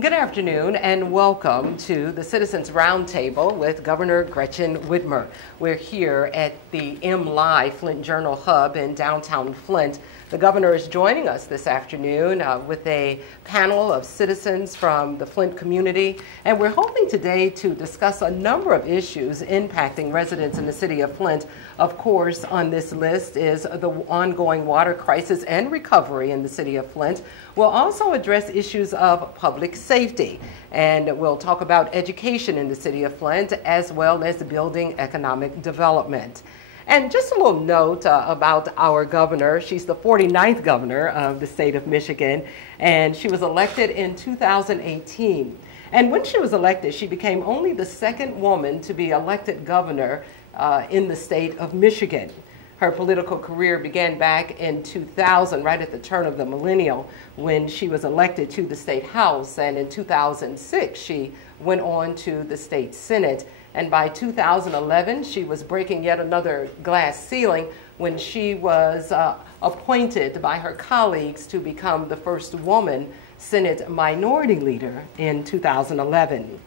Good afternoon and welcome to the Citizens Roundtable with Governor Gretchen Whitmer. We're here at the MLive Flint Journal Hub in downtown Flint. The governor is joining us this afternoon with a panel of citizens from the Flint community, and we're hoping today to discuss a number of issues impacting residents in the city of Flint. Of course, on this list is the ongoing water crisis and recovery in the city of Flint. We'll also address issues of public safety, and we'll talk about education in the city of Flint as well as building economic development. And just a little note about our governor. She's the 49th governor of the state of Michigan, and she was elected in 2018. And when she was elected, she became only the second woman to be elected governor in the state of Michigan. Her political career began back in 2000, right at the turn of the millennial, when she was elected to the state house. And in 2006, she went on to the state senate. And by 2011, she was breaking yet another glass ceiling when she was appointed by her colleagues to become the first woman Senate minority leader in 2011.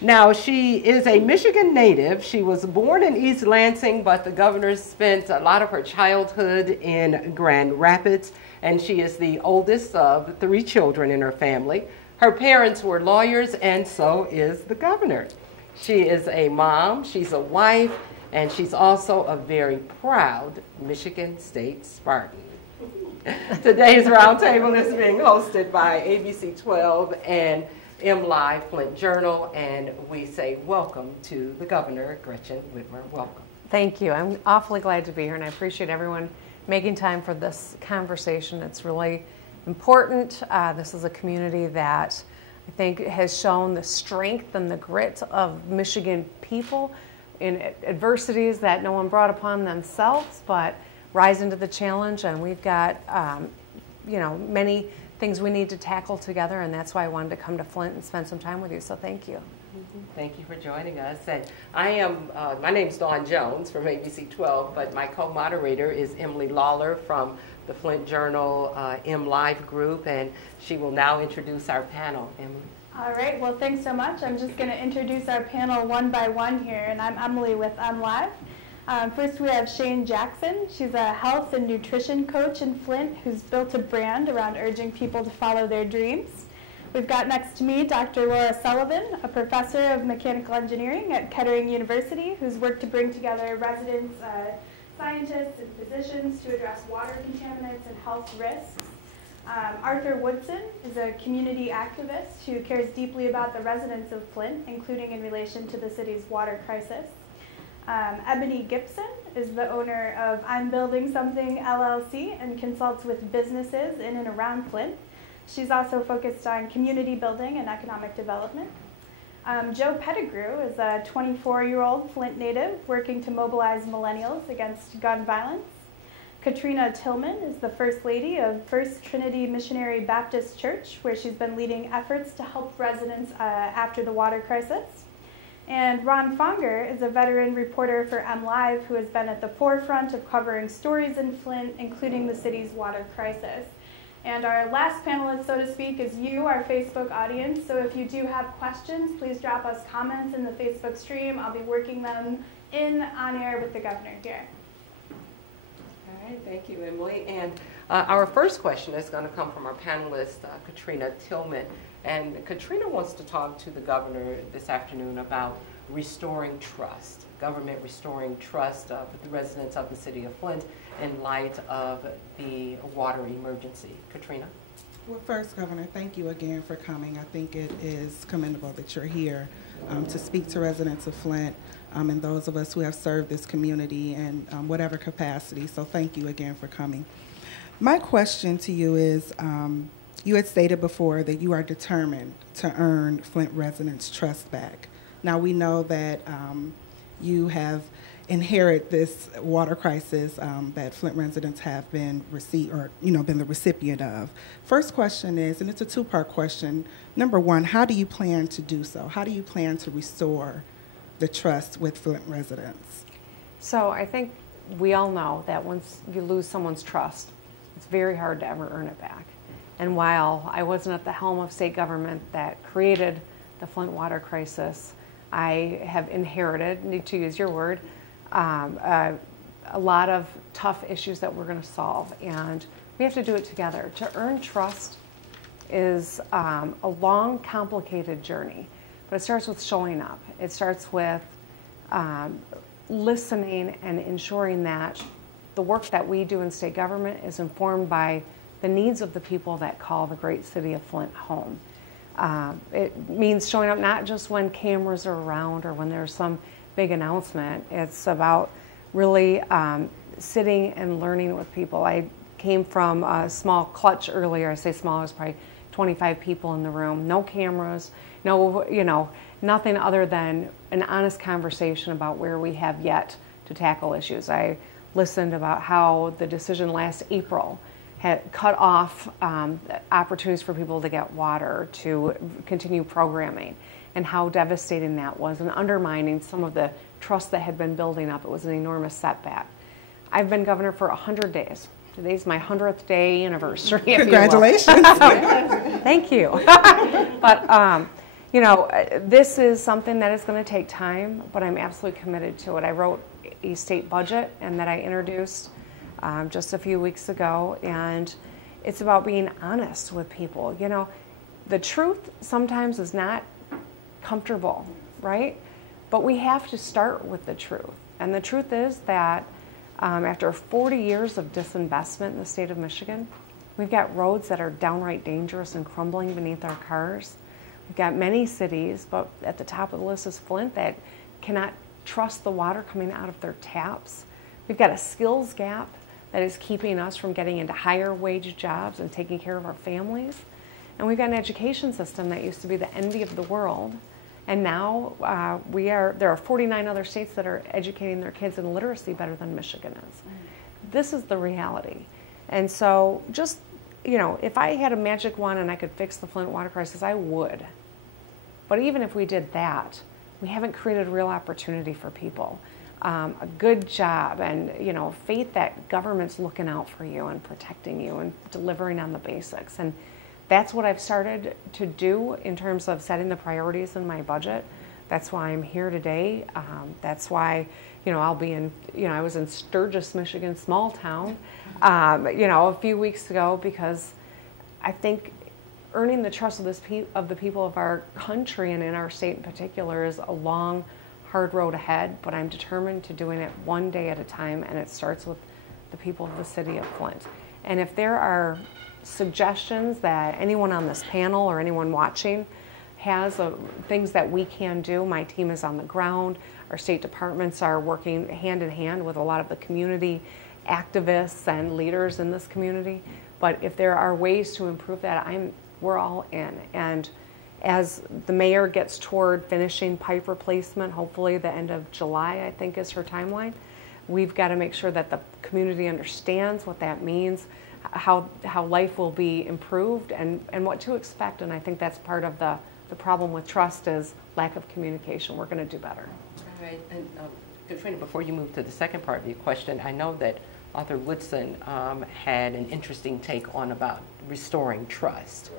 Now, she is a Michigan native. She was born in East Lansing, but the governor spent a lot of her childhood in Grand Rapids, and she is the oldest of 3 children in her family. Her parents were lawyers, and so is the governor. She is a mom, she's a wife, and she's also a very proud Michigan State Spartan. Today's roundtable is being hosted by ABC 12 and MLive Flint Journal, and we say welcome to the governor, Gretchen Whitmer. Welcome. Thank you. I'm awfully glad to be here, and I appreciate everyone making time for this conversation. It's really important. This is a community that I think has shown the strength and the grit of Michigan people in adversities that no one brought upon themselves, but rising to the challenge. And we've got, many things we need to tackle together, and that's why I wanted to come to Flint and spend some time with you. So thank you. Thank you for joining us. And I am, my name's Dawn Jones from ABC 12, but my co-moderator is Emily Lawler from the Flint Journal MLive group, and she will now introduce our panel. Emily. All right, well, thanks so much. I'm just going to introduce our panel one by one here, and I'm Emily with MLive. First, we have Shane Jackson. She's a health and nutrition coach in Flint who's built a brand around urging people to follow their dreams. We've got next to me Dr. Laura Sullivan, a professor of mechanical engineering at Kettering University, who's worked to bring together residents, scientists, and physicians to address water contaminants and health risks. Arthur Woodson is a community activist who cares deeply about the residents of Flint, including in relation to the city's water crisis. Ebony Gibson is the owner of I'm Building Something LLC and consults with businesses in and around Flint. She's also focused on community building and economic development. Joe Pettigrew is a 24-year-old Flint native working to mobilize millennials against gun violence. Katrina Tillman is the First Lady of First Trinity Missionary Baptist Church, where she's been leading efforts to help residents after the water crisis. And Ron Fonger is a veteran reporter for MLive who has been at the forefront of covering stories in Flint, including the city's water crisis. And our last panelist, so to speak, is you, our Facebook audience. So if you do have questions, please drop us comments in the Facebook stream. I'll be working them in on air with the governor here. All right, thank you, Emily. And our first question is going to come from our panelist, Katrina Tillman. And Katrina wants to talk to the governor this afternoon about restoring trust, government restoring trust with the residents of the city of Flint in light of the water emergency. Katrina? Well, first, Governor, thank you again for coming. I think it is commendable that you're here to speak to residents of Flint and those of us who have served this community in whatever capacity. So thank you again for coming. My question to you is, you had stated before that you are determined to earn Flint residents' trust back. Now we know that you have inherited this water crisis that Flint residents have been been the recipient of. First question is, and it's a two-part question. Number one, how do you plan to do so? How do you plan to restore the trust with Flint residents? So I think we all know that once you lose someone's trust, it's very hard to ever earn it back. And while I wasn't at the helm of state government that created the Flint water crisis, I have inherited, need to use your word, a lot of tough issues that we're going to solve. And we have to do it together. To earn trust is a long, complicated journey, but it starts with showing up. It starts with listening and ensuring that the work that we do in state government is informed by the needs of the people that call the great city of Flint home. It means showing up not just when cameras are around or when there's some big announcement. It's about really sitting and learning with people. I came from a small clutch earlier. I say small, it was probably 25 people in the room, no cameras, no, nothing other than an honest conversation about where we have yet to tackle issues. I listened about how the decision last April had cut off opportunities for people to get water, to continue programming, and how devastating that was and undermining some of the trust that had been building up. It was an enormous setback. I've been governor for 100 days. Today's my 100th day anniversary. Congratulations. Thank you. But, this is something that is going to take time, but I'm absolutely committed to it. I wrote a state budget and that I introduced just a few weeks ago, and it's about being honest with people. The truth sometimes is not comfortable, right? But we have to start with the truth. And the truth is that after 40 years of disinvestment in the state of Michigan, we've got roads that are downright dangerous and crumbling beneath our cars. We've got many cities, but at the top of the list is Flint, that cannot trust the water coming out of their taps. We've got a skills gap that is keeping us from getting into higher wage jobs and taking care of our families. And we've got an education system that used to be the envy of the world. And now there are 49 other states that are educating their kids in literacy better than Michigan is. This is the reality. And so just, if I had a magic wand and I could fix the Flint water crisis, I would. But even if we did that, we haven't created real opportunity for people. A good job and, faith that government's looking out for you and protecting you and delivering on the basics. And that's what I've started to do in terms of setting the priorities in my budget. That's why I'm here today. That's why, I'll be in, I was in Sturgis, Michigan, small town, a few weeks ago, because I think earning the trust of the people of our country and in our state in particular is a long, hard road ahead, but I'm determined to doing it one day at a time, and it starts with the people of the city of Flint. And if there are suggestions that anyone on this panel or anyone watching has things that we can do, my team is on the ground. Our state departments are working hand in hand with a lot of the community activists and leaders in this community. But if there are ways to improve that, we're all in. And as the mayor gets toward finishing pipe replacement, hopefully the end of July, I think is her timeline, we've got to make sure that the community understands what that means, how life will be improved, and what to expect. And I think that's part of the problem with trust is lack of communication. We're going to do better. All right. And Katrina, before you move to the second part of your question, I know that Arthur Woodson had an interesting take on about restoring trust.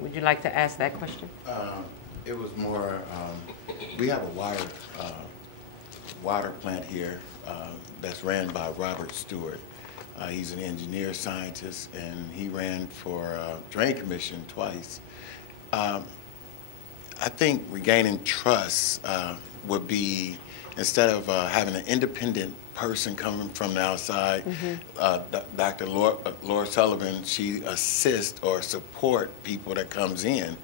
Would you like to ask that question? It was more, we have a water plant here that's ran by Robert Stewart. He's an engineer scientist, and he ran for Drain Commission twice. I think regaining trust would be, instead of having an independent person coming from the outside, Dr. Laura Sullivan, she assists or support people that comes in.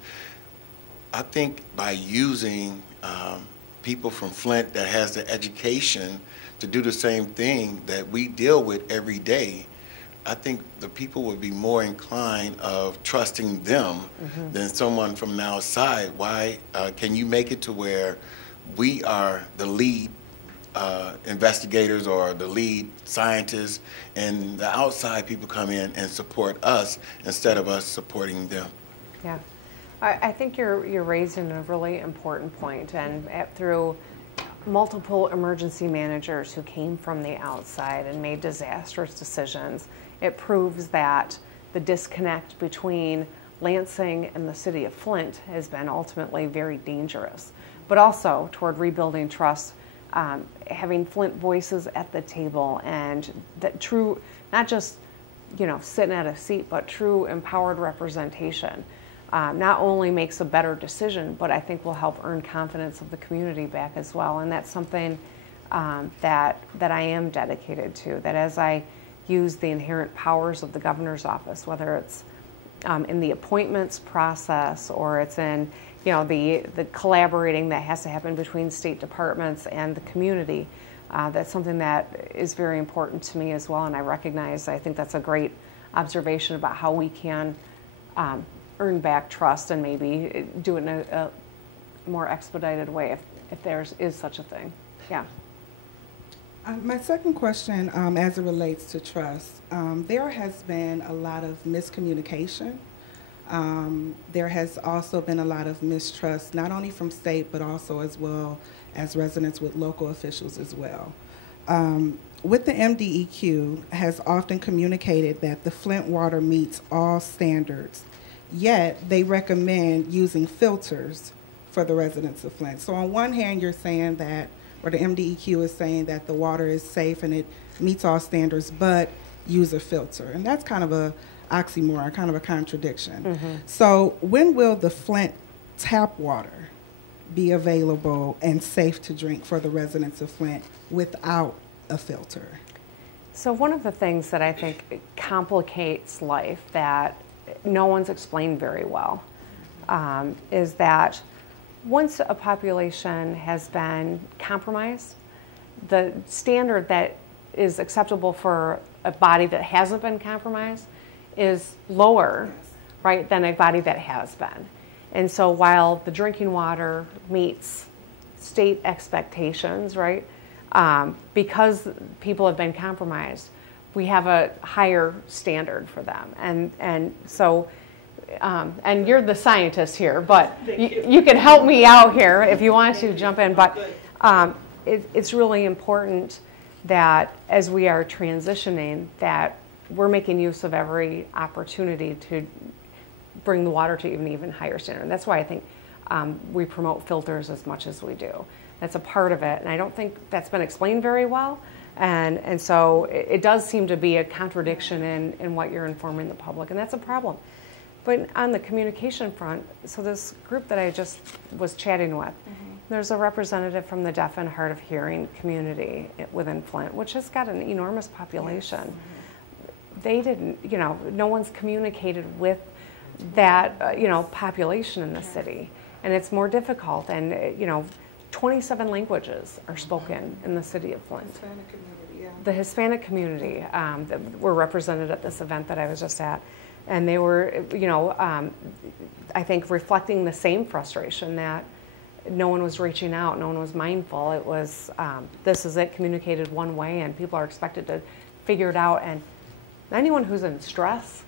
I think by using people from Flint that has the education to do the same thing that we deal with every day, I think the people would be more inclined of trusting them than someone from the outside. Why can you make it to where we are the lead investigators or the lead scientists, and the outside people come in and support us instead of us supporting them? Yeah, I think you're raising a really important point, and through multiple emergency managers who came from the outside and made disastrous decisions, it proves that the disconnect between Lansing and the city of Flint has been ultimately very dangerous. But also toward rebuilding trust, having Flint voices at the table, and that true, not just sitting at a seat, but true empowered representation, not only makes a better decision, but I think will help earn confidence of the community back as well. And that's something that I am dedicated to, that as I use the inherent powers of the governor's office, whether it's in the appointments process or it's in the collaborating that has to happen between state departments and the community, that's something that is very important to me as well. And I think that's a great observation about how we can earn back trust and maybe do it in a more expedited way if there is such a thing. Yeah. My second question, as it relates to trust, there has been a lot of miscommunication. There has also been a lot of mistrust, not only from state, but also as well as residents with local officials as well. With the MDEQ has often communicated that the Flint water meets all standards, yet they recommend using filters for the residents of Flint. So on one hand, you're saying that, or the MDEQ is saying that the water is safe and it meets all standards, but use a filter. And that's kind of a oxymoron, kind of a contradiction. Mm-hmm. So when will the Flint tap water be available and safe to drink for the residents of Flint without a filter? So one of the things that I think complicates life that no one's explained very well is that once a population has been compromised, the standard that is acceptable for a body that hasn't been compromised is lower, right, than a body that has been. And so while the drinking water meets state expectations, right, because people have been compromised, we have a higher standard for them. And so, and you're the scientist here, but you can help me out here if you want to jump in. But it's really important that as we are transitioning, that we're making use of every opportunity to bring the water to an even higher standard. And that's why I think we promote filters as much as we do. That's a part of it, and I don't think that's been explained very well. And so it does seem to be a contradiction in what you're informing the public, and that's a problem. But on the communication front, so this group that I just was chatting with, there's a representative from the deaf and hard of hearing community within Flint, which has got an enormous population. Yes. They didn't, no one's communicated with that, population in the city. And it's more difficult. And, 27 languages are spoken in the city of Flint. Hispanic community, yeah. The Hispanic community that were represented at this event that I was just at. And they were, I think reflecting the same frustration that no one was reaching out, no one was mindful. It was, this is it, communicated one way, and people are expected to figure it out. And anyone who's in stress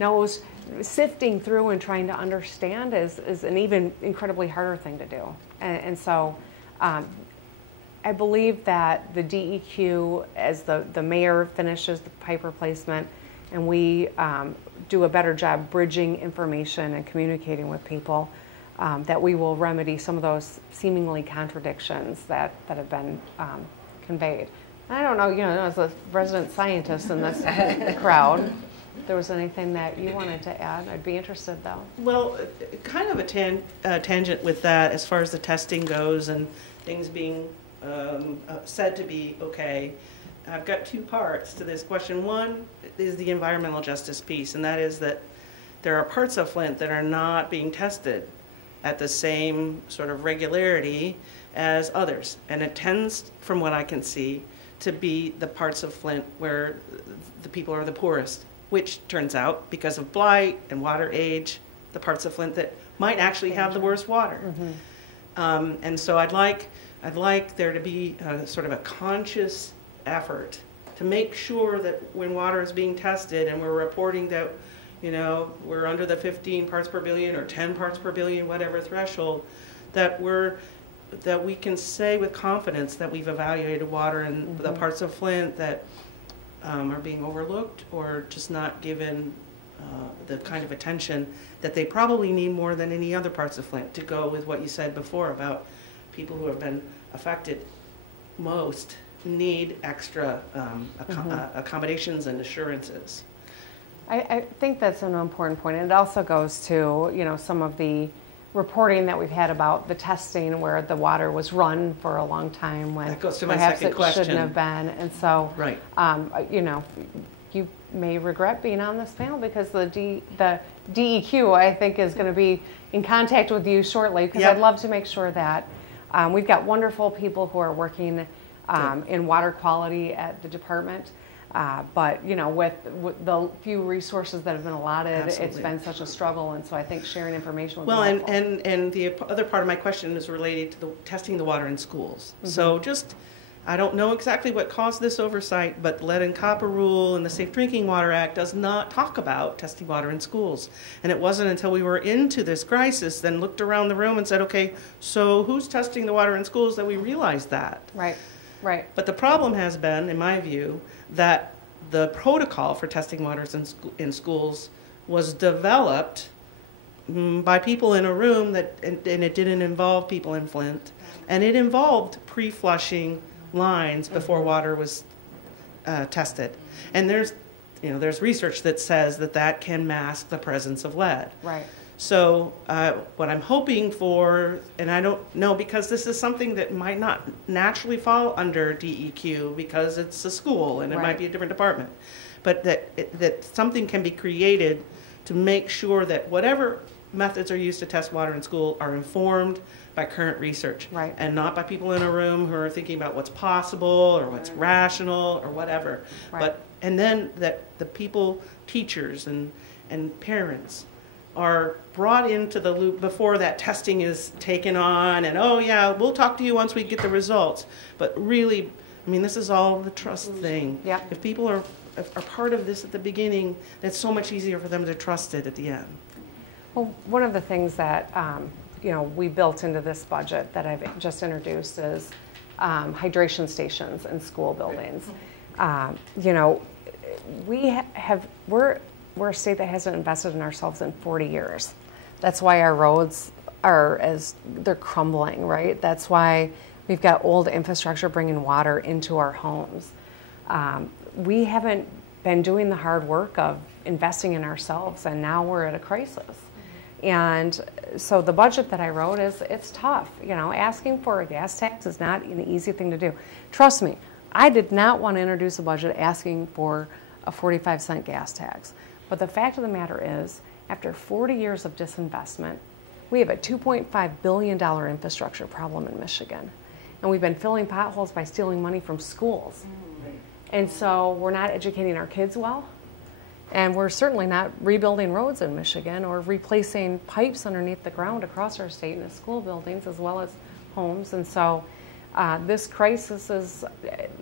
knows sifting through and trying to understand is an even incredibly harder thing to do. And so I believe that the DEQ, as the mayor finishes the pipe replacement, and we do a better job bridging information and communicating with people, that we will remedy some of those seemingly contradictions that have been conveyed. I don't know, as a resident scientist in this crowd, if there was anything that you wanted to add, I'd be interested though. Well, kind of a tangent with that as far as the testing goes and things being said to be okay. I've got two parts to this question. One is the environmental justice piece, and that is that there are parts of Flint that are not being tested at the same sort of regularity as others. And it tends, from what I can see, to be the parts of Flint where the people are the poorest, which turns out, because of blight and water age, the parts of Flint that might actually have the worst water. Mm-hmm. And so I'd like there to be sort of a conscious effort to make sure that when water is being tested and we're reporting that, we're under the 15 parts per billion or 10 parts per billion, whatever threshold, that we can say with confidence that we've evaluated water in the parts of Flint that are being overlooked or just not given the kind of attention that they probably need more than any other parts of Flint, to go with what you said before about people who have been affected most need extra accommodations and assurances. I think that's an important point. And it also goes to, some of the reporting that we've had about the testing where the water was run for a long time when that goes to my perhaps second it question. shouldn't have been. And so, right. You may regret being on this panel because the DEQ, I think, is going to be in contact with you shortly, because Yep. I'd love to make sure that we've got wonderful people who are working in water quality at the department. But with the few resources that have been allotted, Absolutely. It's been such a struggle, and so I think sharing information with Well, helpful. and the other part of my question is related to the testing the water in schools. So I don't know exactly what caused this oversight, but the Lead and Copper Rule and the Safe Drinking Water Act does not talk about testing water in schools. And it wasn't until we were into this crisis, then looked around the room and said, okay, so who's testing the water in schools, that we realized that. Right. But the problem has been, in my view, that the protocol for testing waters in schools was developed by people in a room and it didn't involve people in Flint. And it involved pre-flushing lines before water was tested. And there's research that says that can mask the presence of lead. Right. So what I'm hoping for, and I don't know, because this is something that might not naturally fall under DEQ because it's a school and it might be a different department, but that something can be created to make sure that whatever methods are used to test water in school are informed by current research, and not by people in a room who are thinking about what's possible or what's rational or whatever. And then that the people, teachers and parents, are brought into the loop before that testing is taken on, and oh yeah, we'll talk to you once we get the results. But really, this is all the trust thing. Yeah. If people are part of this at the beginning, that's so much easier for them to trust it at the end. Well, one of the things that we built into this budget that I've just introduced is hydration stations in school buildings. We're a state that hasn't invested in ourselves in 40 years. That's why our roads they're crumbling, right? That's why we've got old infrastructure bringing water into our homes. We haven't been doing the hard work of investing in ourselves, and now we're at a crisis. And so the budget that I wrote it's tough. Asking for a gas tax is not an easy thing to do. Trust me, I did not want to introduce a budget asking for a 45-cent gas tax. But the fact of the matter is, after 40 years of disinvestment, we have a $2.5 billion infrastructure problem in Michigan. And we've been filling potholes by stealing money from schools. And so we're not educating our kids well. And we're certainly not rebuilding roads in Michigan or replacing pipes underneath the ground across our state in the school buildings as well as homes. And so this crisis is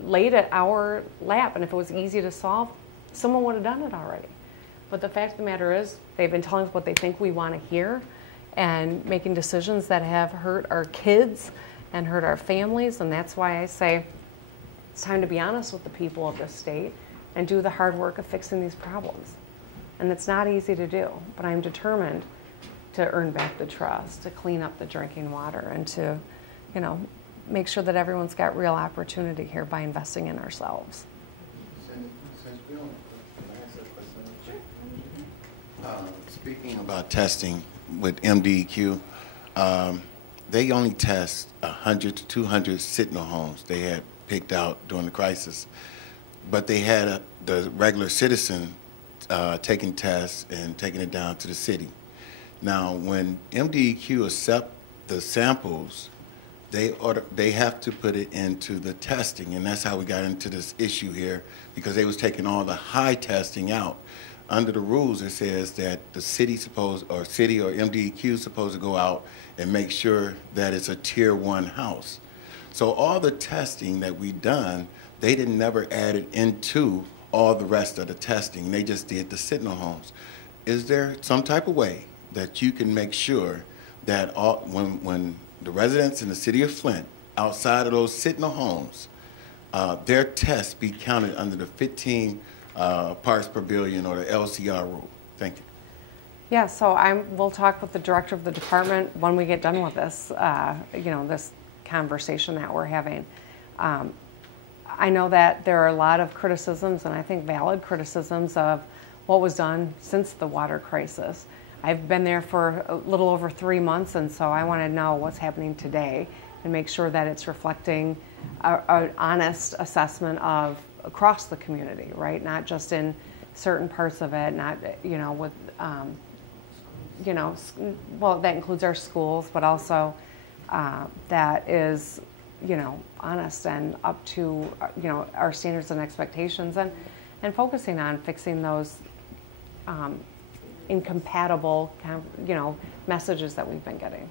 laid at our lap. And if it was easy to solve, someone would have done it already. But the fact of the matter is, they've been telling us what they think we want to hear and making decisions that have hurt our kids and hurt our families. And that's why I say it's time to be honest with the people of this state and do the hard work of fixing these problems. And it's not easy to do, but I'm determined to earn back the trust, to clean up the drinking water, and to, make sure that everyone's got real opportunity here by investing in ourselves. Speaking about testing with MDEQ, they only test 100 to 200 Sentinel homes they had picked out during the crisis. But they had the regular citizen taking tests and taking it down to the city. Now, when MDEQ accept the samples, they have to put it into the testing, and that's how we got into this issue here, because they was taking all the high testing out. Under the rules, it says that the city or MDEQ supposed to go out and make sure that it's a tier 1 house. So all the testing that we done, they didn't never add it into all the rest of the testing. They just did the Sentinel homes. Is there some type of way that you can make sure that when the residents in the city of Flint, outside of those Sentinel homes, their tests be counted under the 15 parts per billion or the LCR rule? Thank you. Yeah, so we'll talk with the director of the department when we get done with this, this conversation that we're having. I know that there are a lot of criticisms, and I think valid criticisms, of what was done since the water crisis. I've been there for a little over 3 months, and so I want to know what's happening today and make sure that it's reflecting an honest assessment of across the community, right? Not just in certain parts of it, not, with, well, that includes our schools, but also that is, honest and up to, our standards and expectations, and focusing on fixing those incompatible, messages that we've been getting.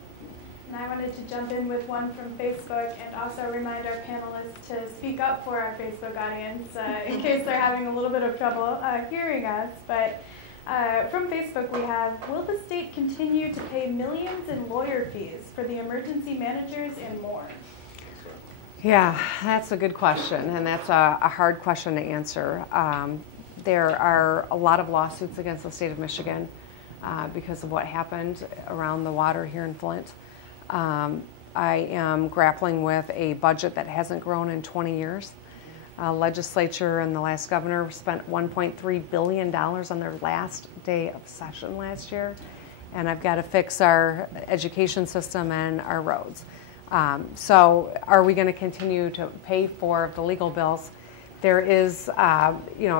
And I wanted to jump in with one from Facebook and also remind our panelists to speak up for our Facebook audience in case they're having a little bit of trouble hearing us. But from Facebook we have, will the state continue to pay millions in lawyer fees for the emergency managers and more? Yeah, that's a good question, and that's a hard question to answer. There are a lot of lawsuits against the state of Michigan because of what happened around the water here in Flint. I am grappling with a budget that hasn't grown in 20 years. Legislature and the last governor spent $1.3 billion on their last day of session last year, and I've got to fix our education system and our roads. So are we going to continue to pay for the legal bills? There is,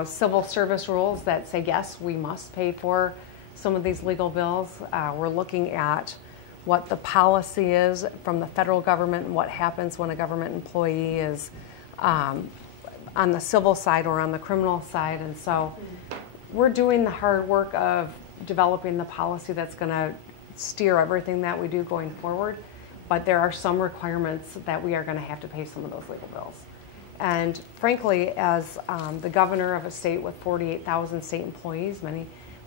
civil service rules that say, yes, we must pay for some of these legal bills. We're looking at what the policy is from the federal government and what happens when a government employee is on the civil side or on the criminal side. And so we're doing the hard work of developing the policy that's going to steer everything that we do going forward. But there are some requirements that we are going to have to pay some of those legal bills. And frankly, as the governor of a state with 48,000 state employees,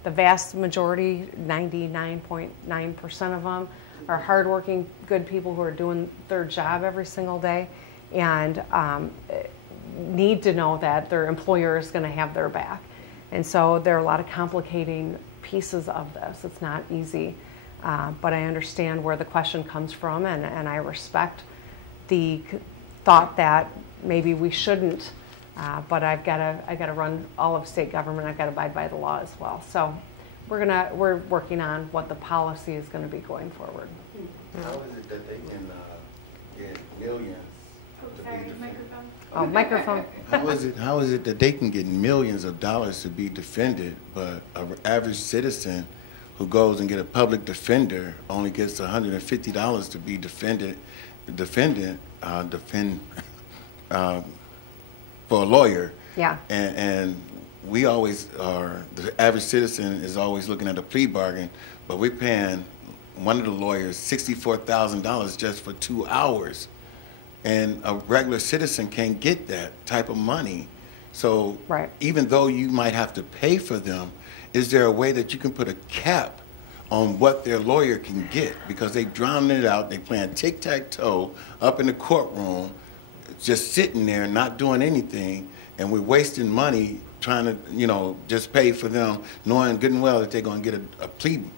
the vast majority, 99.9% of them, are hardworking, good people who are doing their job every single day and need to know that their employer is going to have their back. And so there are a lot of complicating pieces of this. It's not easy, but I understand where the question comes from, and I respect the thought that maybe we shouldn't, but I've got to run all of state government. I've got to abide by the law as well. So we're working on what the policy is going to be going forward. How is it that they can get millions? Microphone. Oh, microphone. How is it that they can get millions of dollars to be defended, but an average citizen who goes and get a public defender only gets $150 to be defend for a lawyer? Yeah. And we always are, the average citizen is always looking at a plea bargain, but we're paying one of the lawyers $64,000 just for 2 hours. And a regular citizen can't get that type of money. So even though you might have to pay for them, is there a way that you can put a cap on what their lawyer can get? Because they drown it out, they playing tic-tac-toe up in the courtroom, just sitting there not doing anything, and we're wasting money trying to, just pay for them, knowing good and well that they're going to get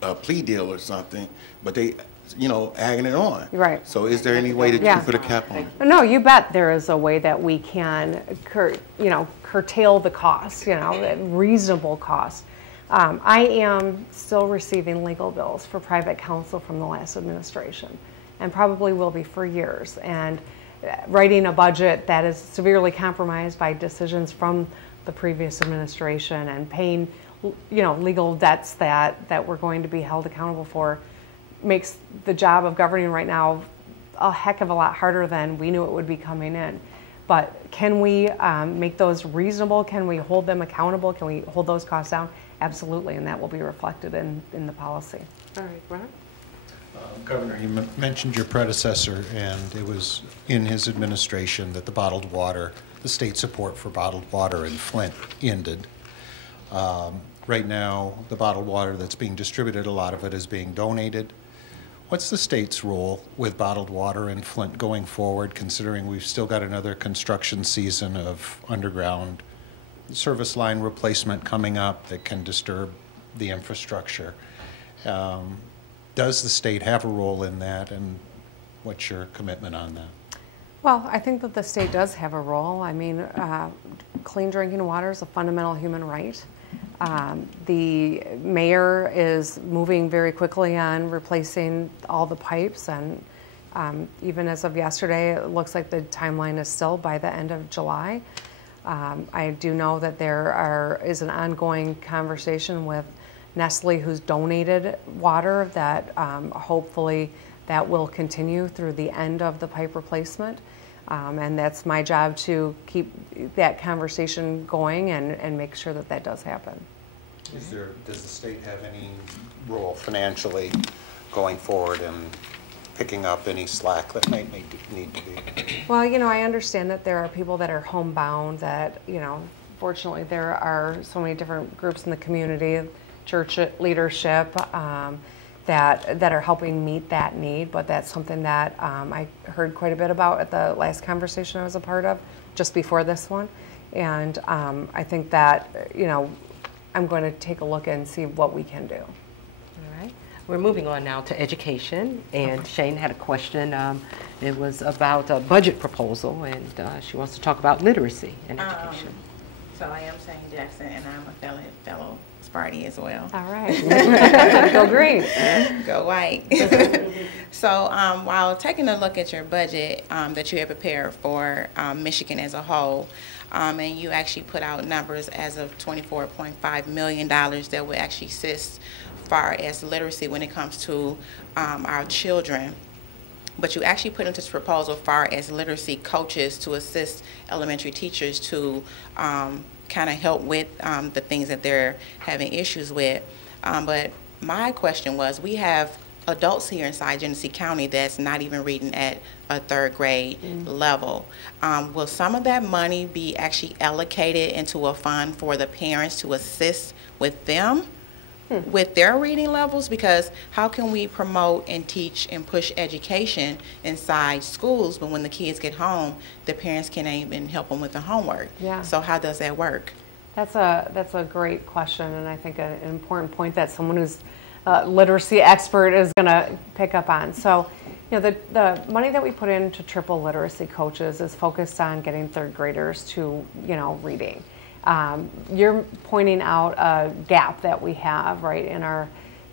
a plea deal or something, but they, agging it on. Right. So is there any way that you can put a cap on it? No, you bet there is a way that we can, curtail the cost, reasonable cost. I am still receiving legal bills for private counsel from the last administration, and probably will be for years. And writing a budget that is severely compromised by decisions from the previous administration and paying, legal debts that we're going to be held accountable for makes the job of governing right now a heck of a lot harder than we knew it would be coming in. But can we make those reasonable? Can we hold them accountable? Can we hold those costs down? Absolutely, and that will be reflected in the policy. All right, Ron? Governor, you mentioned your predecessor, and it was in his administration that the state support for bottled water in Flint ended. Right now, the bottled water that's being distributed, a lot of it is being donated. What's the state's role with bottled water in Flint going forward, considering we've still got another construction season of underground service line replacement coming up that can disturb the infrastructure. Does the state have a role in that, and what's your commitment on that? Well, I think that the state does have a role. I mean, clean drinking water is a fundamental human right. The mayor is moving very quickly on replacing all the pipes, and even as of yesterday, it looks like the timeline is still by the end of July. I do know that there is an ongoing conversation with Nestle, who's donated water, that hopefully that will continue through the end of the pipe replacement. And that's my job to keep that conversation going and make sure that that does happen. Does the state have any role financially going forward in picking up any slack that might need to be? Well, you know, I understand that there are people that are homebound, that, you know, fortunately there are so many different groups in the community, church leadership, that are helping meet that need, but that's something that I heard quite a bit about at the last conversation I was a part of, just before this one. And I think that, you know, I'm going to take a look and see what we can do. All right. We're moving on now to education, and Shane had a question. It was about a budget proposal, and she wants to talk about literacy and education. So I am Shane Jackson, and I'm a fellow Sparty as well. All right. Go green. Go white. So while taking a look at your budget that you have prepared for Michigan as a whole, and you actually put out numbers as of $24.5 million that would actually assist as far as literacy when it comes to our children. But you actually put into this proposal as far as literacy coaches to assist elementary teachers to kind of help with the things that they're having issues with. But my question was, we have adults here inside Genesee County that's not even reading at a third grade level. Will some of that money be actually allocated into a fund for the parents to assist with them with their reading levels? Because how can we promote and teach and push education inside schools, but when the kids get home, the parents can't even help them with the homework? Yeah. So how does that work? That's a great question, and I think an important point that someone who's a literacy expert is going to pick up on. So, you know, the money that we put into triple literacy coaches is focused on getting third graders to, you know, reading. You're pointing out a gap that we have, right, in our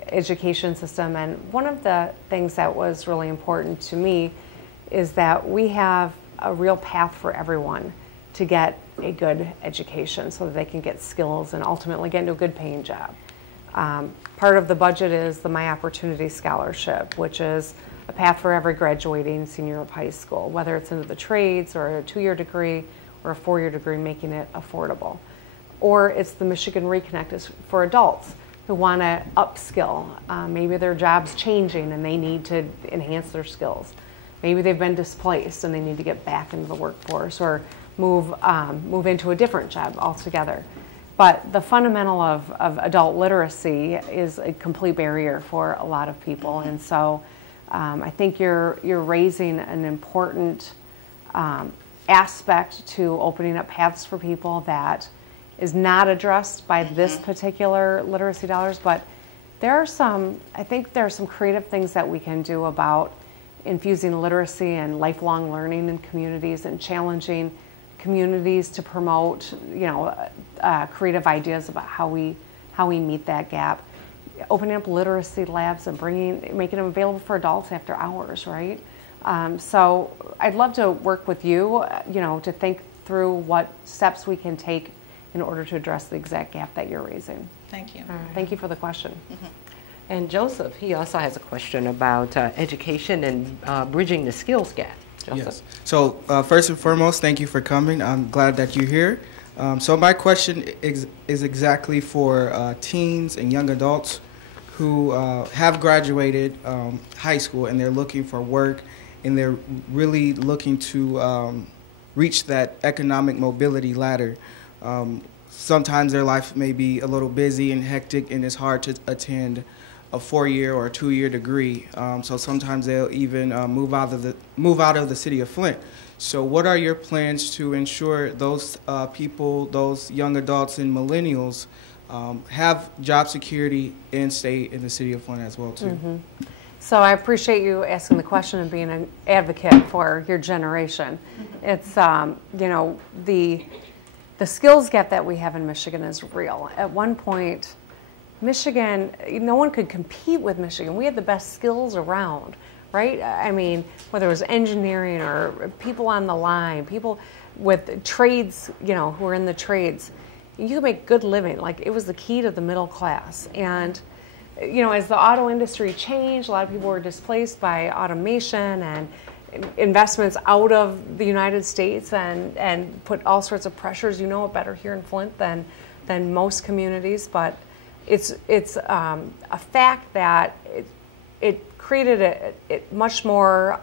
education system, and one of the things that was really important to me is that we have a real path for everyone to get a good education so that they can get skills and ultimately get into a good paying job. Part of the budget is the My Opportunity Scholarship, which is a path for every graduating senior of high school, whether it's into the trades or a 2-year degree or a 4-year degree, making it affordable. Or it's the Michigan Reconnect is for adults who want to upskill. Maybe their job's changing and they need to enhance their skills. Maybe they've been displaced and they need to get back into the workforce or move into a different job altogether. But the fundamental of adult literacy is a complete barrier for a lot of people, and so I think you're raising an important aspect to opening up paths for people that is not addressed by this particular literacy dollars. But I think there are some creative things that we can do about infusing literacy and lifelong learning in communities and challenging communities to promote, you know, creative ideas about how we meet that gap. Opening up literacy labs and making them available for adults after hours, right? So I'd love to work with you, you know, to think through what steps we can take in order to address the exact gap that you're raising. Thank you. Thank you for the question. And Joseph, he also has a question about education and bridging the skills gap. Joseph. Yes. So first and foremost, thank you for coming. I'm glad that you're here. So my question is exactly for teens and young adults who have graduated high school and they're looking for work and they're really looking to reach that economic mobility ladder. Sometimes their life may be a little busy and hectic and it's hard to attend a 4-year or a 2-year degree. So sometimes they'll even move out of the city of Flint. So what are your plans to ensure those people, those young adults and millennials have job security in state in the city of Flint as well too. So I appreciate you asking the question and being an advocate for your generation. It's, you know, the skills gap that we have in Michigan is real. At one point, Michigan, no one could compete with Michigan. We had the best skills around, right? I mean, whether it was engineering or people on the line, people with trades, you know, who are in the trades, you could make good living. Like, it was the key to the middle class. And you know, as the auto industry changed, a lot of people were displaced by automation and investments out of the United States and put all sorts of pressures. You know it better here in Flint than most communities, but it's a fact that it created a much more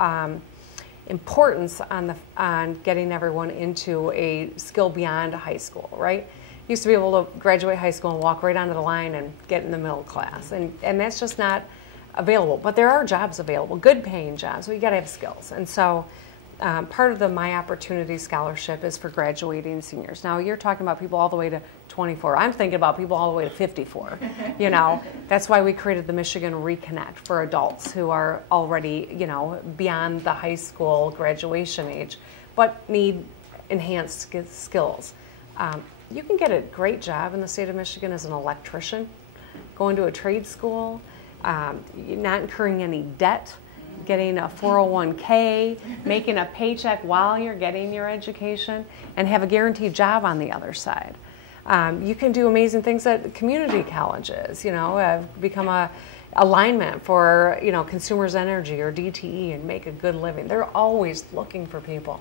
importance on getting everyone into a skill beyond high school, right? Used to be able to graduate high school and walk right onto the line and get in the middle class, and that's just not available. But there are jobs available, good paying jobs, so you gotta have skills. And so part of the My Opportunity Scholarship is for graduating seniors. Now you're talking about people all the way to 24. I'm thinking about people all the way to 54. You know, that's why we created the Michigan Reconnect for adults who are already, you know, beyond the high school graduation age, but need enhanced skills. You can get a great job in the state of Michigan as an electrician, going to a trade school, not incurring any debt, getting a 401k, making a paycheck while you're getting your education, and have a guaranteed job on the other side. You can do amazing things at community colleges, you know, become a lineman for, you know, Consumers Energy or DTE and make a good living. They're always looking for people.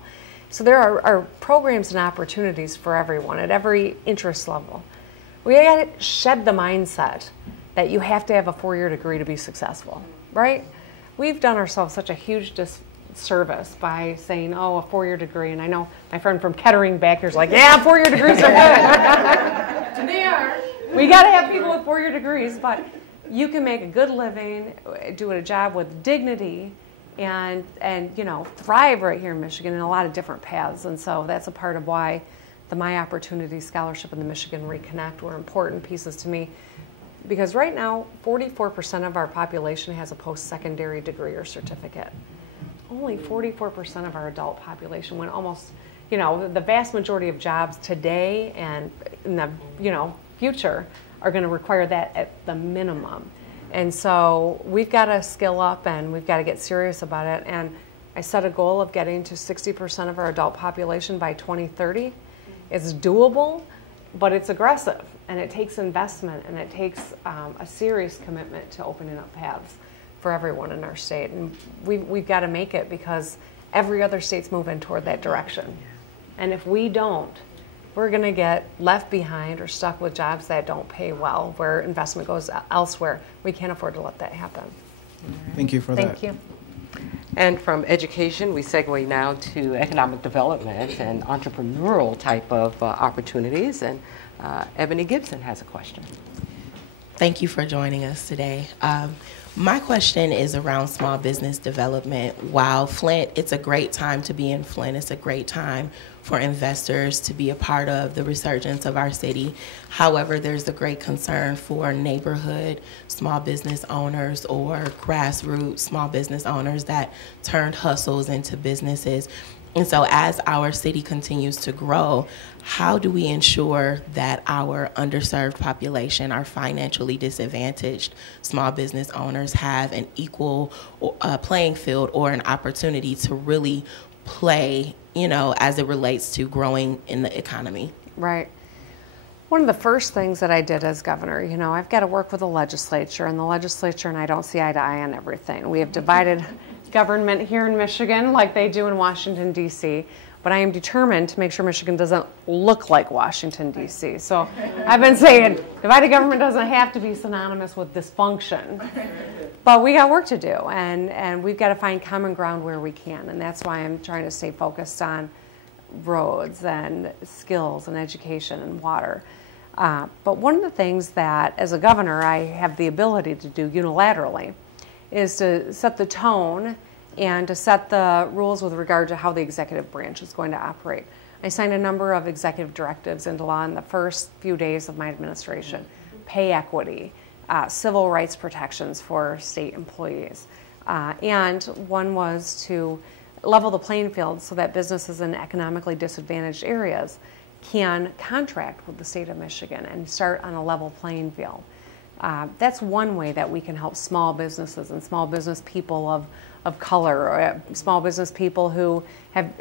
So there are programs and opportunities for everyone at every interest level. We got to shed the mindset that you have to have a 4-year degree to be successful, right? We've done ourselves such a huge disservice by saying, oh, a 4-year degree. And I know my friend from Kettering back here is like, yeah, 4-year degrees are good. And they are. We got to have people with 4-year degrees, but you can make a good living, do a job with dignity, and you know, thrive right here in Michigan in a lot of different paths. And so that's a part of why the My Opportunity Scholarship and the Michigan Reconnect were important pieces to me, because right now 44% of our population has a post-secondary degree or certificate. Only 44% of our adult population, when almost, you know, the vast majority of jobs today and in the, you know, future are going to require that at the minimum. And so we've got to skill up and we've got to get serious about it. And I set a goal of getting to 60% of our adult population by 2030. It's doable, but it's aggressive, and it takes investment, and it takes a serious commitment to opening up paths for everyone in our state. And we've got to make it, because every other state's moving toward that direction. And if we don't, we're going to get left behind or stuck with jobs that don't pay well, where investment goes elsewhere. We can't afford to let that happen. Thank you for that. Thank you. And from education, we segue now to economic development and entrepreneurial type of opportunities. And Ebony Gibson has a question. Thank you for joining us today. My question is around small business development. While Flint, it's a great time to be in Flint. It's a great time for investors to be a part of the resurgence of our city. However, there's a great concern for neighborhood small business owners or grassroots small business owners that turned hustles into businesses. And so as our city continues to grow, how do we ensure that our underserved population, our financially disadvantaged small business owners, have an equal playing field or an opportunity to really play, you know, as it relates to growing in the economy? Right. One of the first things that I did as governor, you know, I've got to work with the legislature, and the legislature and I don't see eye to eye on everything. We have divided government here in Michigan like they do in Washington, D.C., but I am determined to make sure Michigan doesn't look like Washington, D.C. So I've been saying divided government doesn't have to be synonymous with dysfunction, but we got work to do, and we've got to find common ground where we can, and that's why I'm trying to stay focused on roads and skills and education and water. But one of the things that, as a governor, I have the ability to do unilaterally is to set the tone and to set the rules with regard to how the executive branch is going to operate. I signed a number of executive directives into law in the first few days of my administration. Pay equity, civil rights protections for state employees. And one was to level the playing field so that businesses in economically disadvantaged areas can contract with the state of Michigan and start on a level playing field. That's one way that we can help small businesses and small business people of color, or small business people who have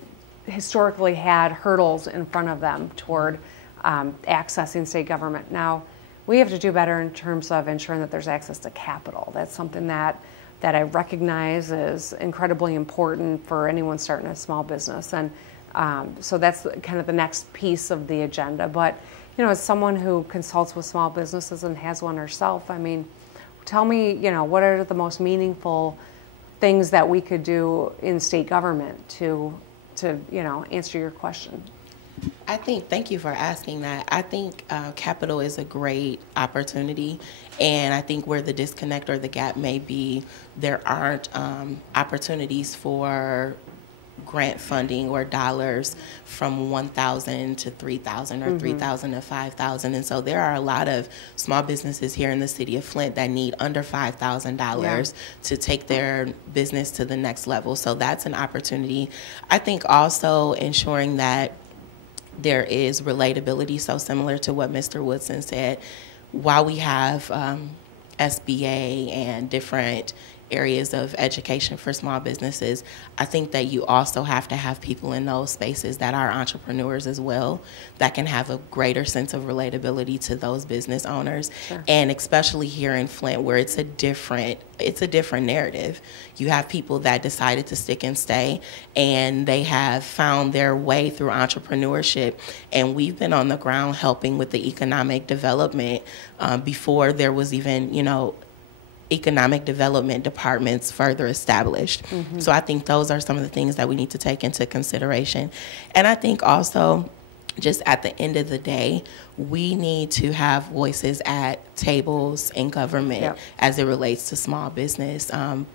historically had hurdles in front of them toward accessing state government. Now, we have to do better in terms of ensuring that there's access to capital. That's something that I recognize is incredibly important for anyone starting a small business. And so that's kind of the next piece of the agenda. But, you know, as someone who consults with small businesses and has one herself, I mean, tell me, you know, what are the most meaningful things that we could do in state government to you know, answer your question? I think, thank you for asking that. I think capital is a great opportunity, and I think where the disconnect or the gap may be, there aren't opportunities for grant funding or dollars from $1,000 to $3,000 or $3,000 to $5,000. And so there are a lot of small businesses here in the city of Flint that need under $5,000 to take their business to the next level. So that's an opportunity. I think also ensuring that there is relatability, so similar to what Mr. Woodson said. While we have SBA and different areas of education for small businesses, I think that you also have to have people in those spaces that are entrepreneurs as well, that can have a greater sense of relatability to those business owners. Sure. And especially here in Flint, where it's a different narrative. You have people that decided to stick and stay, and they have found their way through entrepreneurship. And we've been on the ground helping with the economic development before there was even, you know, economic development departments further established. So I think those are some of the things that we need to take into consideration. And I think also, just at the end of the day, we need to have voices at tables in government as it relates to small business,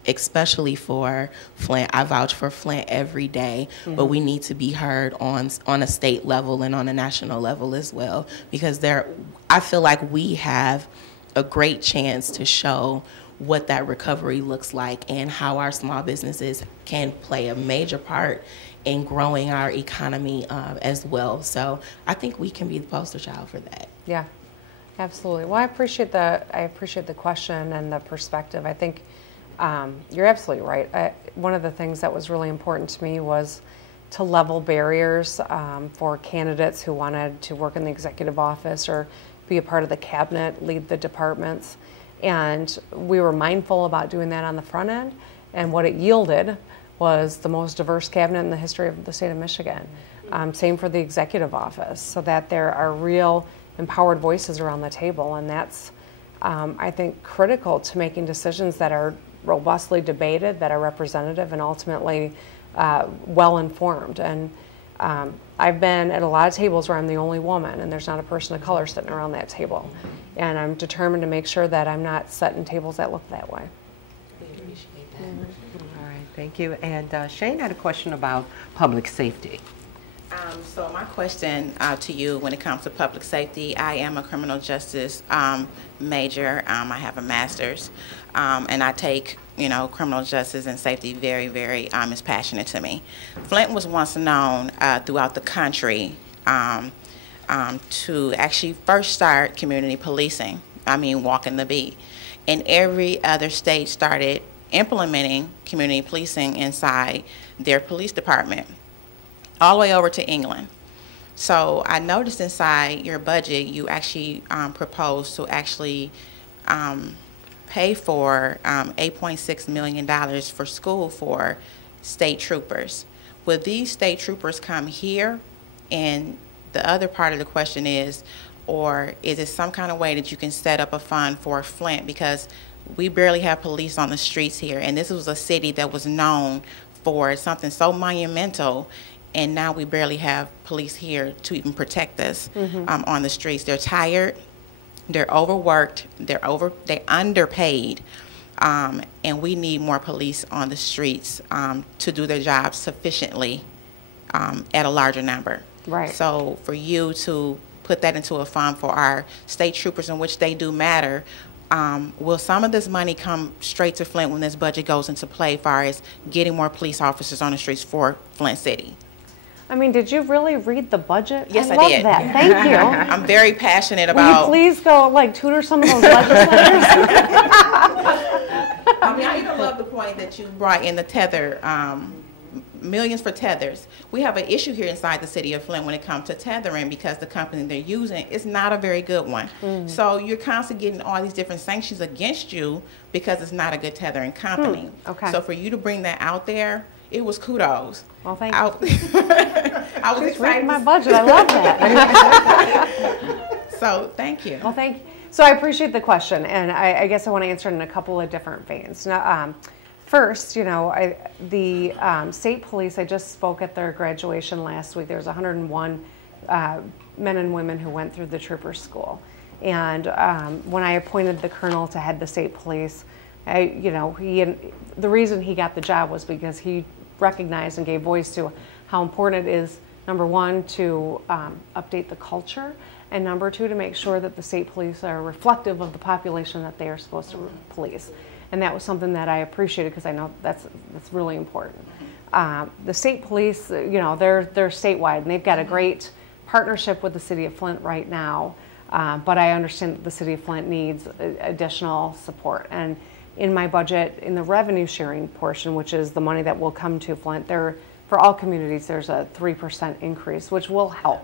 especially for Flint. I vouch for Flint every day, but we need to be heard on a state level and on a national level as well, because I feel like we have a great chance to show what that recovery looks like and how our small businesses can play a major part in growing our economy as well. So I think we can be the poster child for that. Yeah, absolutely. Well, I appreciate the question and the perspective. I think you're absolutely right. One of the things that was really important to me was to level barriers for candidates who wanted to work in the executive office or be a part of the cabinet, lead the departments. And we were mindful about doing that on the front end. And what it yielded was the most diverse cabinet in the history of the state of Michigan. Same for the executive office, so that there are real empowered voices around the table. And that's, I think, critical to making decisions that are robustly debated, that are representative, and ultimately well-informed. And I've been at a lot of tables where I'm the only woman and there's not a person of color sitting around that table. And I'm determined to make sure that I'm not setting tables that look that way. We appreciate that. All right, thank you. And Shane had a question about public safety. So my question to you when it comes to public safety, I am a criminal justice major. I have a master's, and I take, you know, criminal justice and safety very, very is passionate to me. Flint was once known throughout the country to actually first start community policing. I mean, walking the beat. And every other state started implementing community policing inside their police department, all the way over to England. So I noticed inside your budget, you actually proposed to actually pay for $8.6 million for school for state troopers. Will these state troopers come here? And the other part of the question is, or is it some kind of way that you can set up a fund for Flint? Because we barely have police on the streets here, and this was a city that was known for something so monumental, and now we barely have police here to even protect us on the streets. They're tired, they're overworked, they're underpaid, and we need more police on the streets to do their jobs sufficiently at a larger number. Right. So for you to put that into a fund for our state troopers, in which they do matter, will some of this money come straight to Flint when this budget goes into play as far as getting more police officers on the streets for Flint City? I mean, did you really read the budget? Yes, I love did. That. Thank you. I'm very passionate about. Will you please go like tutor some of those legislators? I mean, I even love the point that you brought in the tether, millions for tethers. We have an issue here inside the city of Flint when it comes to tethering, because the company they're using is not a very good one. So you're constantly getting all these different sanctions against you because it's not a good tethering company. Okay. So for you to bring that out there, it was kudos. Well, thank you. I was She's excited. reading my budget. I love that. So thank you. Well, thank you. So I appreciate the question, and I guess I want to answer it in a couple of different veins. Now, first, you know, the state police, I just spoke at their graduation last week. There was 101 men and women who went through the trooper school. And when I appointed the colonel to head the state police, the reason he got the job was because he recognized and gave voice to how important it is, number one, to update the culture, and number two, to make sure that the state police are reflective of the population that they are supposed to police. And that was something that I appreciated, because I know that's really important. The state police, you know, they're statewide, and they've got a great partnership with the city of Flint right now. But I understand that the city of Flint needs additional support. And in my budget, in the revenue sharing portion, which is the money that will come to Flint, for all communities, there's a 3% increase, which will help.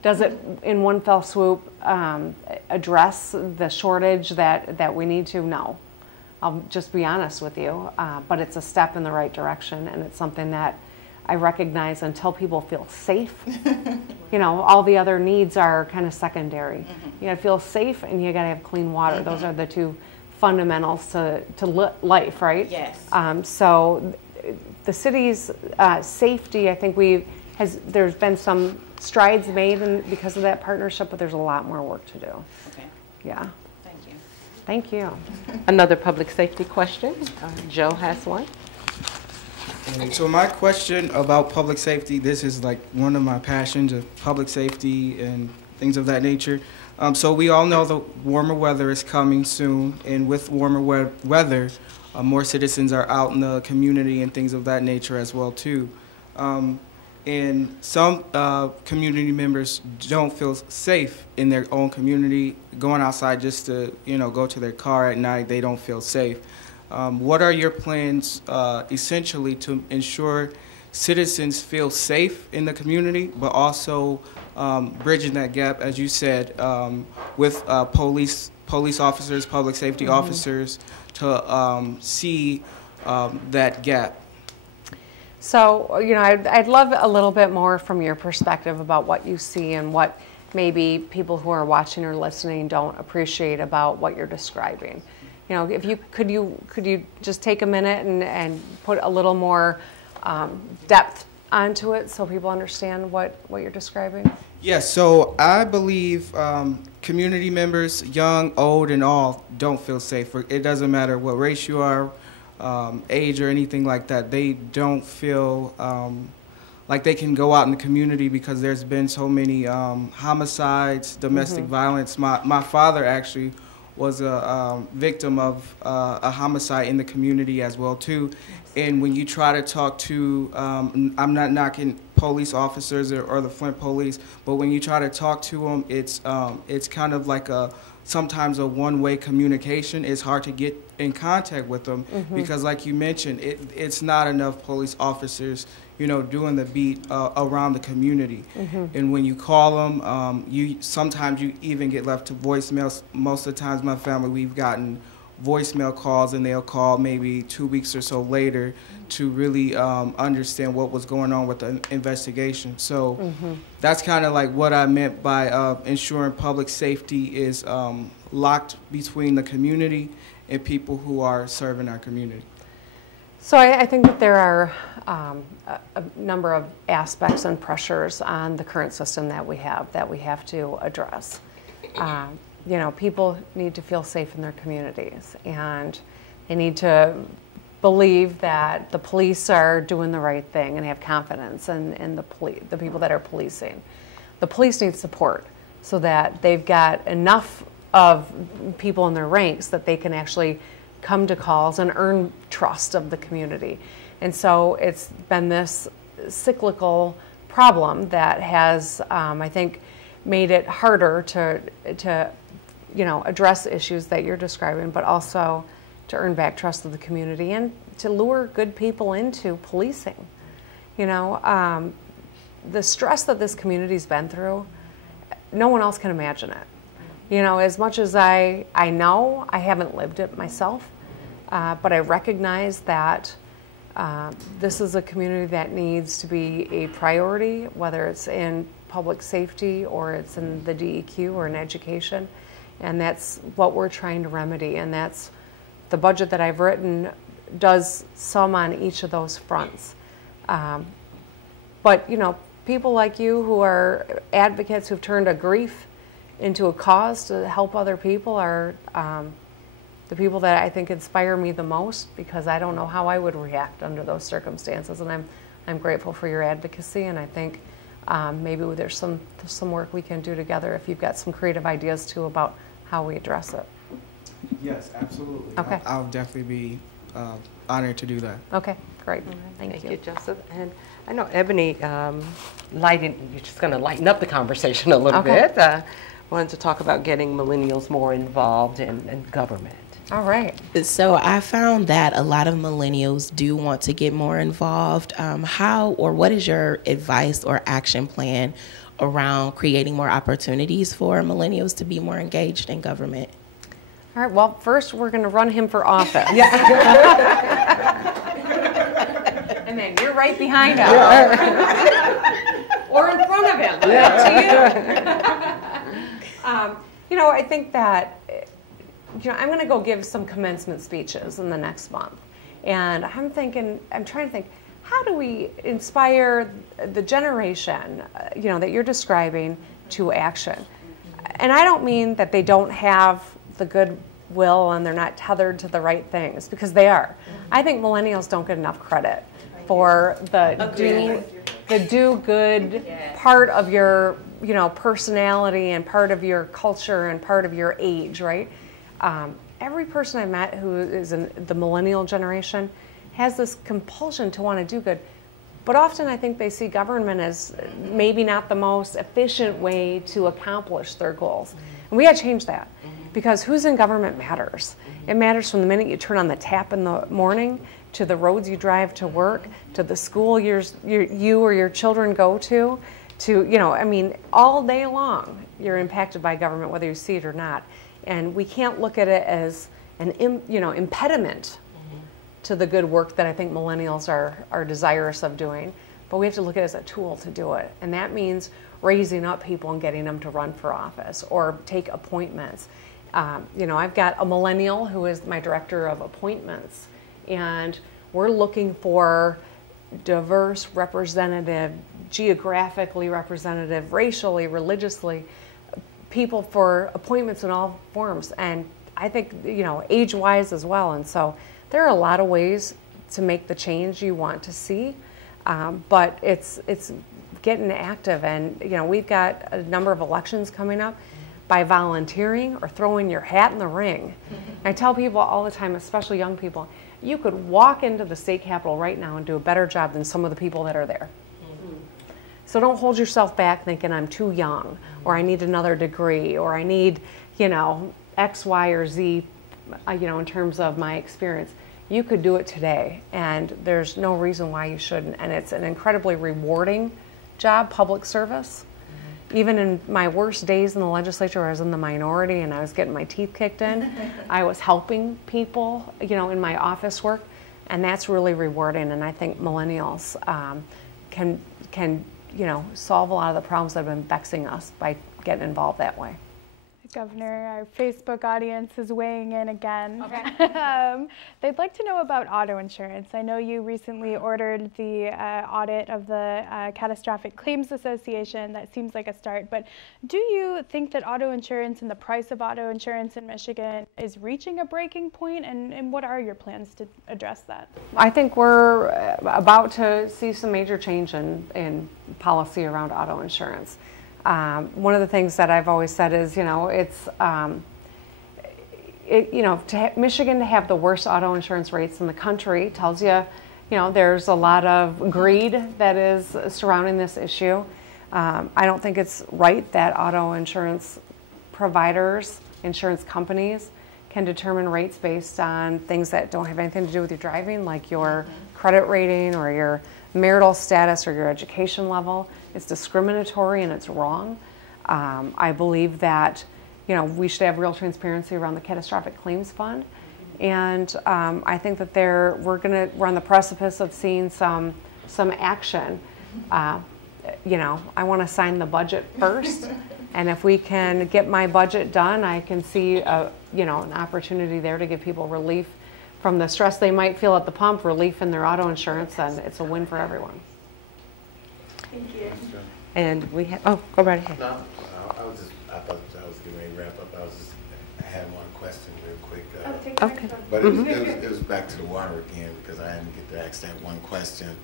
Does it, in one fell swoop, address the shortage that we need to? No. I'll just be honest with you, but it's a step in the right direction, and it's something that I recognize until people feel safe. You know, all the other needs are kind of secondary. You gotta feel safe, and you gotta have clean water. Those are the two fundamentals to life, right? Yes. So the city's safety, I think there's been some strides made because of that partnership, but there's a lot more work to do. Okay. Yeah. Thank you. Thank you. Another public safety question. Joe has one. So my question about public safety, this is like one of my passions of public safety and things of that nature. So we all know the warmer weather is coming soon, and with warmer weather, more citizens are out in the community and things of that nature as well too. And some community members don't feel safe in their own community, going outside just to, go to their car at night. They don't feel safe. What are your plans essentially to ensure citizens feel safe in the community, but also bridging that gap, as you said, with police officers, public safety officers, to see that gap? So, I'd love a little bit more from your perspective about what you see and what maybe people who are watching or listening don't appreciate about what you're describing. If could you just take a minute and put a little more depth onto it so people understand what you're describing? Yes, so I believe community members, young, old, and all, don't feel safe. It doesn't matter what race you are, age, or anything like that. They don't feel like they can go out in the community because there's been so many homicides, domestic violence. My father actually was a victim of a homicide in the community as well too. And when you try to talk to, I'm not knocking police officers or the Flint police, but when you try to talk to them, it's kind of like sometimes a one-way communication. It's hard to get in contact with them because, like you mentioned, it's not enough police officers, doing the beat around the community. And when you call them, sometimes you even get left to voicemails. Most of the times, my family, we've gotten voicemail calls, and they'll call maybe 2 weeks or so later to really understand what was going on with the investigation. So that's kind of like what I meant by ensuring public safety is locked between the community and people who are serving our community. So I think that there are a number of aspects and pressures on the current system that we have to address. People need to feel safe in their communities, and they need to believe that the police are doing the right thing and have confidence in the people that are policing. The police need support so that they've got enough of people in their ranks that they can actually come to calls and earn trust of the community. And so it's been this cyclical problem that has, I think, made it harder to address issues that you're describing, but also to earn back trust of the community and to lure good people into policing. The stress that this community's been through, no one else can imagine it. As much as I know, I haven't lived it myself, but I recognize that this is a community that needs to be a priority, whether it's in public safety or it's in the DEQ or in education, and that's what we're trying to remedy, and that's the budget that I've written does some on each of those fronts. But people like you who are advocates who've turned a grief into a cause to help other people are the people that I think inspire me the most, because I don't know how I would react under those circumstances, and I'm grateful for your advocacy, and I think maybe there's some work we can do together if you've got some creative ideas too about how we address it. Yes, absolutely. Okay. I'll definitely be honored to do that. Okay, great. Thank you. Joseph. And I know Ebony, you're just going to lighten up the conversation a little Okay. bit. Wanted to talk about getting millennials more involved in government. All right. So I found that a lot of millennials do want to get more involved. How or what is your advice or action plan around creating more opportunities for millennials to be more engaged in government? All right, well, first we're going to run him for office. And then you're right behind him. Or in front of him. Up to you. I think that, I'm going to go give some commencement speeches in the next month. And I'm trying to think, how do we inspire the generation, that you're describing to action? And I don't mean that they don't have the goodwill and they're not tethered to the right things, because they are. I think millennials don't get enough credit for the do good part of your personality and part of your culture and part of your age, right? Every person I met who is in the millennial generation has this compulsion to want to do good. But often I think they see government as maybe not the most efficient way to accomplish their goals. And we got to change that, because who's in government matters. It matters from the minute you turn on the tap in the morning, to the roads you drive to work, to the school you or your children go to all day long you're impacted by government, whether you see it or not. And we can't look at it as an impediment to the good work that I think millennials are desirous of doing, but we have to look at it as a tool to do it. And that means raising up people and getting them to run for office or take appointments. I've got a millennial who is my director of appointments, and we're looking for diverse, representative, geographically representative, racially, religiously, people for appointments in all forms. And I think, age-wise as well. And so there are a lot of ways to make the change you want to see, but it's getting active. And we've got a number of elections coming up. By volunteering or throwing your hat in the ring. I tell people all the time, especially young people, you could walk into the state capitol right now and do a better job than some of the people that are there. So don't hold yourself back thinking I'm too young, or I need another degree, or I need, X, Y, or Z, in terms of my experience. You could do it today, and there's no reason why you shouldn't. And it's an incredibly rewarding job, public service. Even in my worst days in the legislature, where I was in the minority and I was getting my teeth kicked in, I was helping people, in my office work, and that's really rewarding. And I think millennials can solve a lot of the problems that have been vexing us by getting involved that way. Governor, our Facebook audience is weighing in again. Okay. They'd like to know about auto insurance. I know you recently ordered the audit of the Catastrophic Claims Association. That seems like a start, but do you think that auto insurance and the price of auto insurance in Michigan is reaching a breaking point, and what are your plans to address that? I think we're about to see some major change in policy around auto insurance. One of the things that I've always said is, it's, Michigan to have the worst auto insurance rates in the country tells you, there's a lot of greed that is surrounding this issue. I don't think it's right that auto insurance providers, insurance companies, can determine rates based on things that don't have anything to do with your driving, like your credit rating or your marital status or your education level. It's discriminatory and it's wrong. I believe that we should have real transparency around the Catastrophic Claims Fund, and I think that we're on the precipice of seeing some action. I want to sign the budget first, and if we can get my budget done, I can see an opportunity there to give people relief from the stress they might feel at the pump, relief in their auto insurance, and it's a win for everyone. Thank you. And we have, go right ahead. No, I thought I was getting ready to wrap up. I had one question real quick. Okay. But it was back to the water again, because I didn't get to ask that one question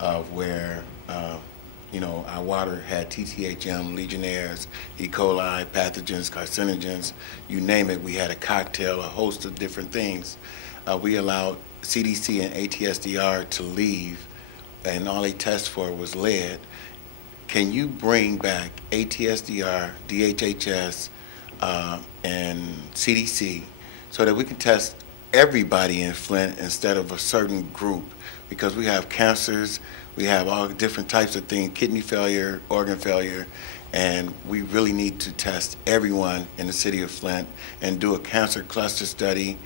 of where, our water had TTHM, Legionnaires, E. coli, pathogens, carcinogens, you name it. We had a cocktail, a host of different things. We allowed CDC and ATSDR to leave, and all they tested for was lead. Can you bring back ATSDR, DHHS, and CDC so that we can test everybody in Flint instead of a certain group? Because we have cancers, we have all different types of things, kidney failure, organ failure, and we really need to test everyone in the city of Flint and do a cancer cluster study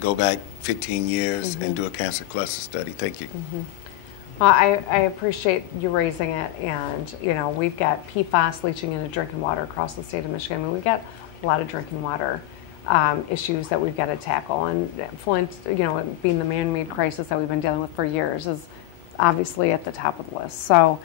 go back 15 years and do a cancer cluster study. Thank you. Well, I appreciate you raising it, and we've got PFAS leaching into drinking water across the state of Michigan. I mean, we've got a lot of drinking water issues that we've got to tackle, and Flint, being the man-made crisis that we've been dealing with for years, is obviously at the top of the list. So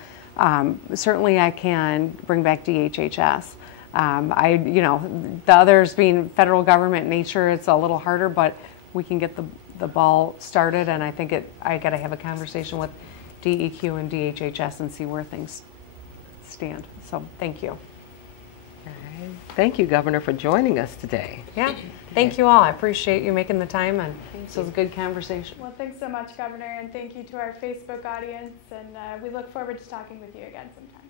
certainly I can bring back DHHS. The others being federal government nature, it's a little harder, but we can get the ball started, and I think I got to have a conversation with DEQ and DHHS and see where things stand. So thank you. Thank you, Governor, for joining us today. Yeah, thank you all. I appreciate you making the time, and this was a good conversation. Well, thanks so much, Governor, and thank you to our Facebook audience, and we look forward to talking with you again sometime.